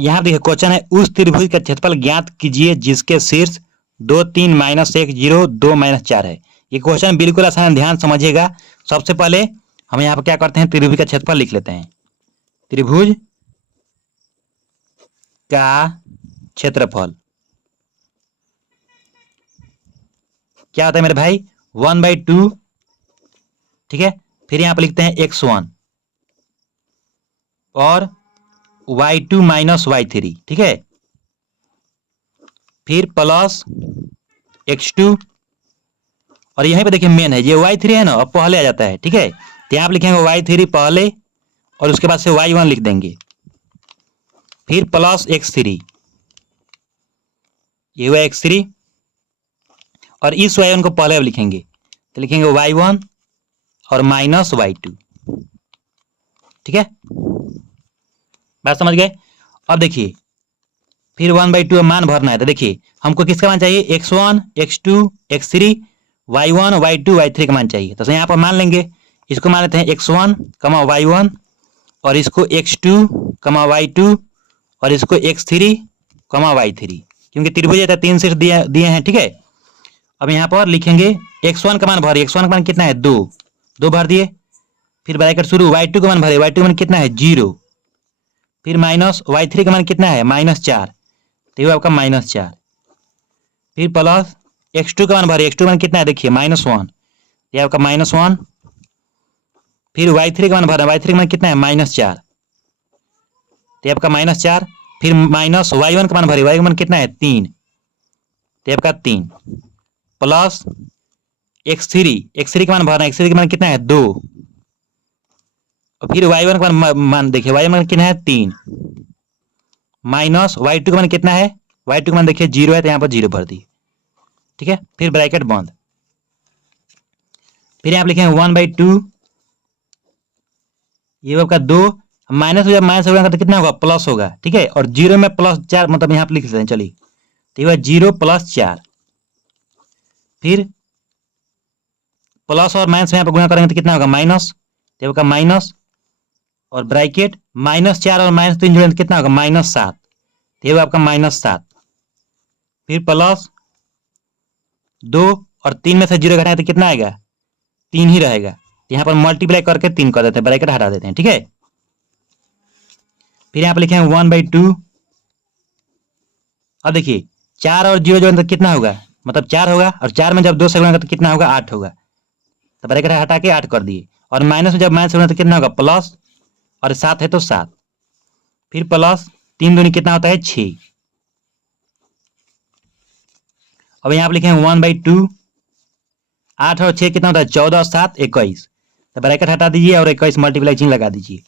यहाँ देखिए क्वेश्चन है, उस त्रिभुज का क्षेत्रफल ज्ञात कीजिए जिसके शीर्ष 2 3 -1 0 2 -4 है। ये क्वेश्चन बिल्कुल आसान है, ध्यान समझिएगा। सबसे पहले हम यहाँ पर क्या करते हैं, त्रिभुज का क्षेत्रफल लिख लेते हैं। त्रिभुज का क्षेत्रफल क्या होता है मेरे भाई, 1/2, ठीक है। फिर यहाँ पर लिखते हैं x1 और y2 - y3, ठीक है। फिर प्लस x2 और यहीं पे देखिए मेन है, ये y3 है ना, अब पहले आ जाता है, ठीक है। तो यहाँ पर लिखेंगे y3 पहले और उसके बाद से y1 लिख देंगे, फिर प्लस x3, ये हुआ x3 और इस y1 को पहले लिखेंगे, तो लिखेंगे y1 और -y2, ठीक है। बात समझ गए। अब देखिए फिर 1/2 मान भरना है, तो देखिए हमको किसका मान चाहिए, x1 x2 x3 y1 y2 y3 का मान चाहिए। तो यहाँ पर मान लेंगे, इसको मान लेते हैं x1 y1 और इसको x2 y2 और इसको x3 y3, क्योंकि त्रिभुज है 3 शीर्ष दिए हैं, ठीक है। अब यहाँ पर लिखेंगे x1 का मान भरिए, x1 का मान कितना है 2 भर दिए। फिर ब्रैकेट शुरू, y2 का मान भरिए, y2 का मान कितना है 0। फिर माइनस y3 का मान कितना है -4, तो ये आपका -4। फिर प्लस x2 का मान भरिए, x2 का मान कितना है देखिए -1, ये आपका -1। फिर y3 का मान भरा, y3 का मान कितना है -4, तो ये आपका -4। फिर माइनस y1 का मान भरिए, y1 का मान कितना है 3, तो ये आपका 3। प्लस x3 का मान भरना, x3 का मान कितना है 2 और फिर y1 का मान देखिए, y1 का मान कितना है 3 माइनस y2 का मान कितना है, y2 का मान देखिए 0 है, तो यहाँ पर 0 भर दिए, ठीक है। फिर ब्रैकेट बंद। फिर यहाँ लिखेंगे 1/2, ये आपका 2 माइनस हो माइनस होगा तो कितना होगा प्लस होगा, ठीक है। और 0 में +4 मतलब यहाँ पर लिख लेते हैं, चलिए। तो ये 0 + 4, फिर प्लस और माइनस यहाँ पर गुणा करेंगे तो कितना होगा माइनस, तो होगा माइनस और ब्रैकेट -4 और -3 जोड़ेंगे तो कितना होगा -7, तो ये आपका -7। फिर प्लस 2 और 3 में से 0 घटाएं तो कितना आएगा 3 ही रहेगा, तो यहाँ पर मल्टीप्लाई करके 3 कर देते हैं, ब्रैकेट हटा देते हैं, ठीक है। फिर यहाँ पर लिखेंगे 1/2। अब देखिए 4 और 0 जोड़ेंगे तो कितना होगा, मतलब 4 होगा, और 4 में जब 2 से गुणा तो कितना होगा 8 होगा, तो ब्रैकेट हटा के 8 कर दिए। और माइनस में जब माइनस होगा तो कितना होगा प्लस, और 7 है तो 7, फिर प्लस 3 दूनी कितना होता है 6। अब यहाँ पर लिखेंगे 1/2, 8 और 6 कितना होता है 14 7 21, तो ब्रैकेट हटा दीजिए और 21 मल्टीप्लाई चिन्ह लगा दीजिए।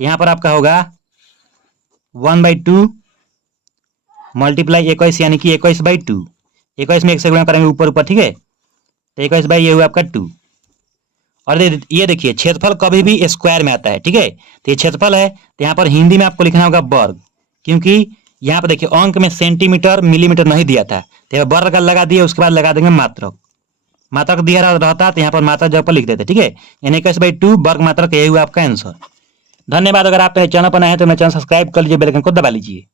तो यहाँ पर आपका होगा 1/2 मल्टीप्लाई 21 यानी कि 21/2, 21 में 1 से गुणा करेंगे ऊपर ऊपर, ठीक है। तो 21 ये हुआ आपका 2। और ये देखिए क्षेत्रफल कभी भी स्क्वायर में आता है, ठीक है। तो ये क्षेत्रफल है, तो यहाँ पर हिंदी में आपको लिखना होगा वर्ग, क्योंकि यहाँ पर देखिए अंक में सेंटीमीटर मिलीमीटर नहीं दिया था, तो वर्ग लगा दिए, उसके बाद लगा देंगे मात्रक, मात्रक दिया रहता तो यहाँ पर मात्रक जगह पर लिख देते, ठीक है। यानी 21/2 वर्ग मात्रक, यही हुआ आपका आंसर। धन्यवाद। अगर आप मेरे चैनल पर नए हैं तो मेरे चैनल सब्सक्राइब कर लीजिए, बेल आइकन को दबा लीजिए।